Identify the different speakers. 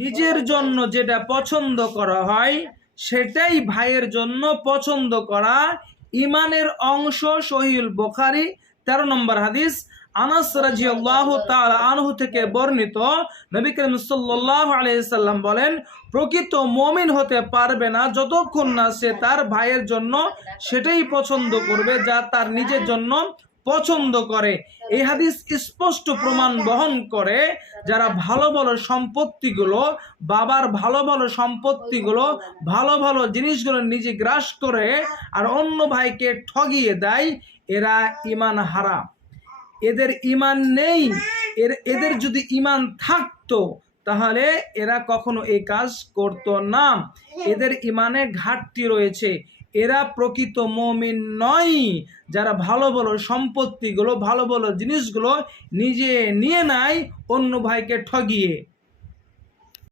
Speaker 1: নিজের জন্য যেটা পছন্দ করা হয়, সেটাই ভাইয়ের জন্য পছন্দ করা। ইমানের অংশ সহিল বোখারি, তেরো নম্বর হাদিস। আনাস রাজিয়াল্লাহু তাআলা আনহু থেকে বর্ণিত নবী করিম সাল্লাল্লাহু সাল্লাম বলেন, প্রকৃত মুমিন হতে পারবে না যতক্ষণ না সে তার ভাইয়ের জন্য সেটাই পছন্দ করবে যা তার নিজের জন্য পছন্দ করে। এই হাদিস স্পষ্ট প্রমাণ বহন করে যারা ভালো ভালো সম্পত্তিগুলো বাবার ভালো ভালো সম্পত্তিগুলো ভালো ভালো জিনিসগুলো নিজে গ্রাস করে আর অন্য ভাইকে ঠগিয়ে দেয় এরা ইমান হারা। এদের ইমান নেই। এর এদের যদি ইমান থাকতো তাহলে এরা কখনো এই কাজ করতো না। এদের ইমানে ঘাটতি রয়েছে। এরা প্রকৃত মমিন নয়। যারা ভালো ভালো সম্পত্তিগুলো, ভালো ভালো জিনিসগুলো নিজে নিয়ে নেয়, অন্য ভাইকে ঠগিয়ে।